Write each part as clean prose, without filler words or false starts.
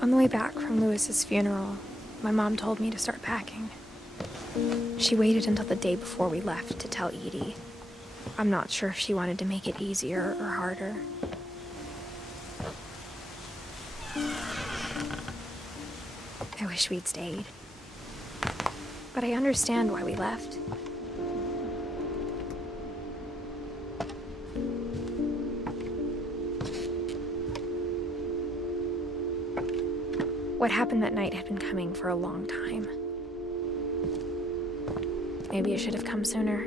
On the way back from Lewis's funeral, my mom told me to start packing. She waited until the day before we left to tell Edie. I'm not sure if she wanted to make it easier or harder. I wish we'd stayed. But I understand why we left. What happened that night had been coming for a long time. Maybe it should have come sooner.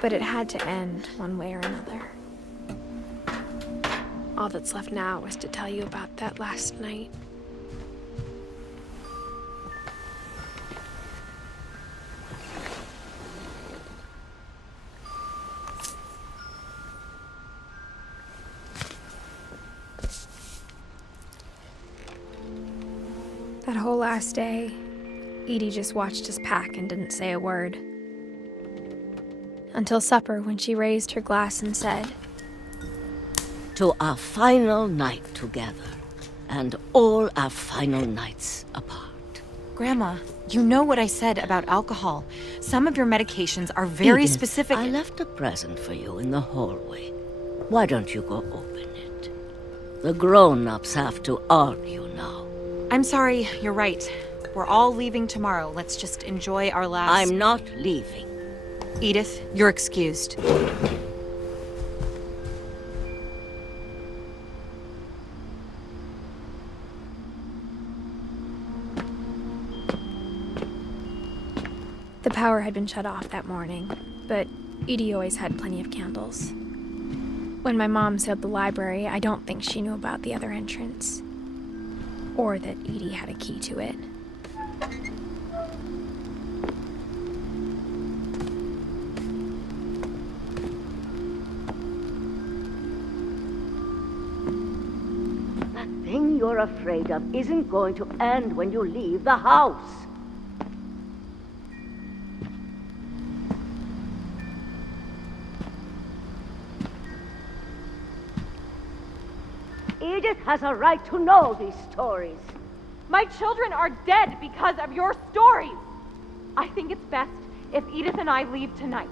But it had to end one way or another. All that's left now is to tell you about that last night. That whole last day, Edie just watched us pack and didn't say a word. Until supper, when she raised her glass and said, "To our final night together, and all our final nights apart." Grandma, you know what I said about alcohol. Some of your medications are very Edith, specific. I left a present for you in the hallway. Why don't you go open it? The grown-ups have to argue now. I'm sorry, you're right. We're all leaving tomorrow. Let's just enjoy our last... I'm not leaving. Edith, you're excused. The power had been shut off that morning, but Edie always had plenty of candles. When my mom sealed the library, I don't think she knew about the other entrance. Or that Edie had a key to it. That thing you're afraid of isn't going to end when you leave the house. Edith has a right to know these stories. My children are dead because of your stories. I think it's best if Edith and I leave tonight.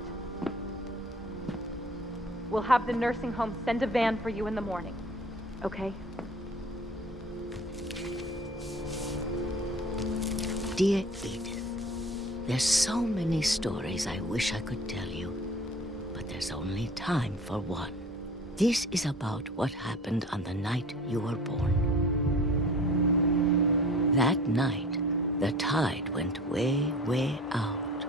We'll have the nursing home send a van for you in the morning, okay? Dear Edith, there's so many stories I wish I could tell you, but there's only time for one. This is about what happened on the night you were born. That night, the tide went way, way out.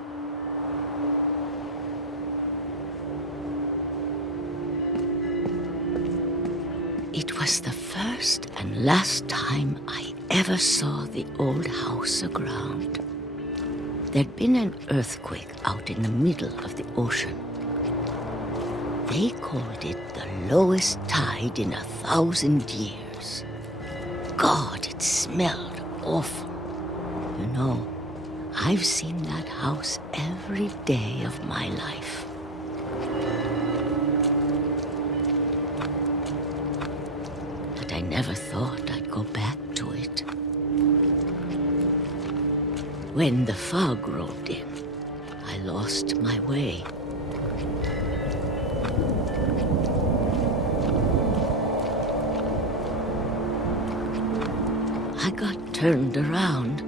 It was the first and last time I ever saw the old house aground. There'd been an earthquake out in the middle of the ocean. They called it the lowest tide in 1,000 years. God, it smelled awful. You know, I've seen that house every day of my life. But I never thought I'd go back to it. When the fog rolled in, I lost my way. I got turned around.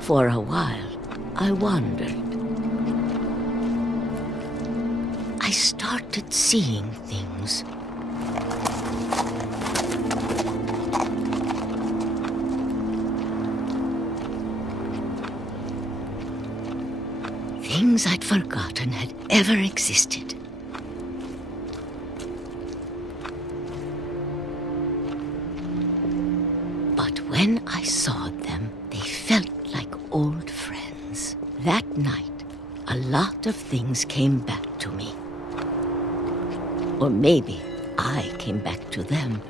For a while, I wondered. I started seeing things. Things I'd forgotten had ever existed. But when I saw them, they felt like old friends. That night, a lot of things came back to me. Or maybe I came back to them.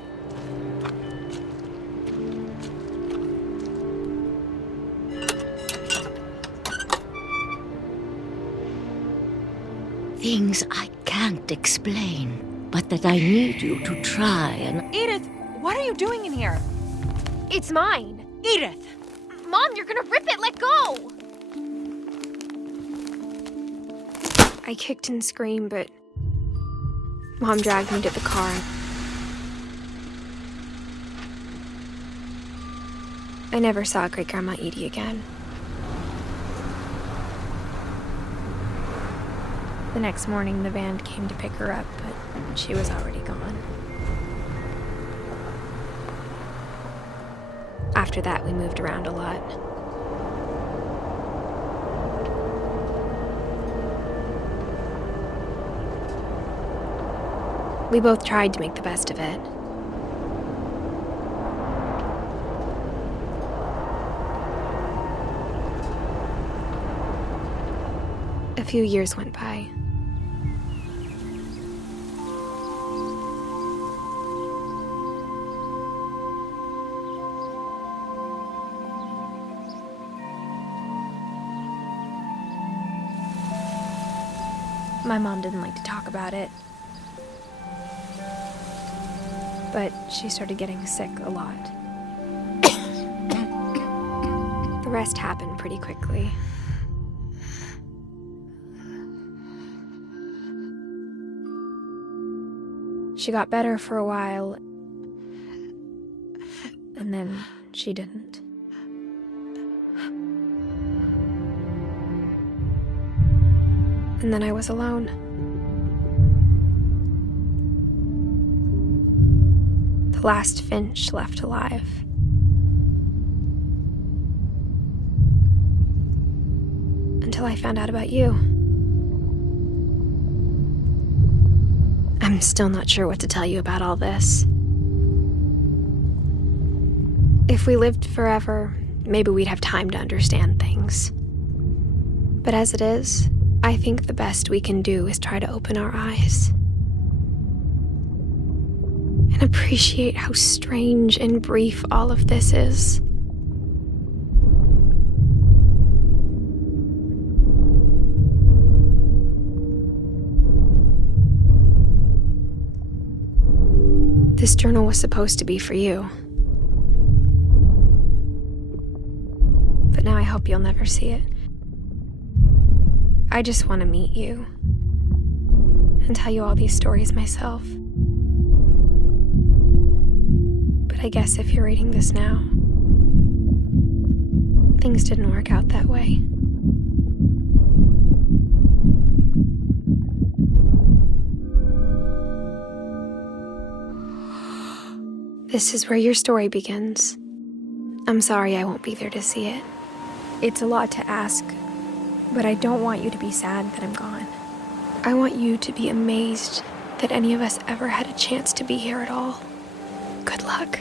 Things I can't explain, but that I need you to try and... Edith, what are you doing in here? It's mine. Edith! Mom, you're gonna rip it! Let go! I kicked and screamed, but Mom dragged me to the car. I never saw Great-Grandma Edie again. The next morning, the van came to pick her up, but she was already gone. After that, we moved around a lot. We both tried to make the best of it. A few years went by. My mom didn't like to talk about it, but she started getting sick a lot. The rest happened pretty quickly. She got better for a while, and then she didn't. And then I was alone. The last Finch left alive. Until I found out about you. I'm still not sure what to tell you about all this. If we lived forever, maybe we'd have time to understand things. But as it is, I think the best we can do is try to open our eyes and appreciate how strange and brief all of this is. This journal was supposed to be for you. But now I hope you'll never see it. I just want to meet you and tell you all these stories myself. But I guess if you're reading this now, things didn't work out that way. This is where your story begins. I'm sorry I won't be there to see it. It's a lot to ask, but I don't want you to be sad that I'm gone. I want you to be amazed that any of us ever had a chance to be here at all. Good luck.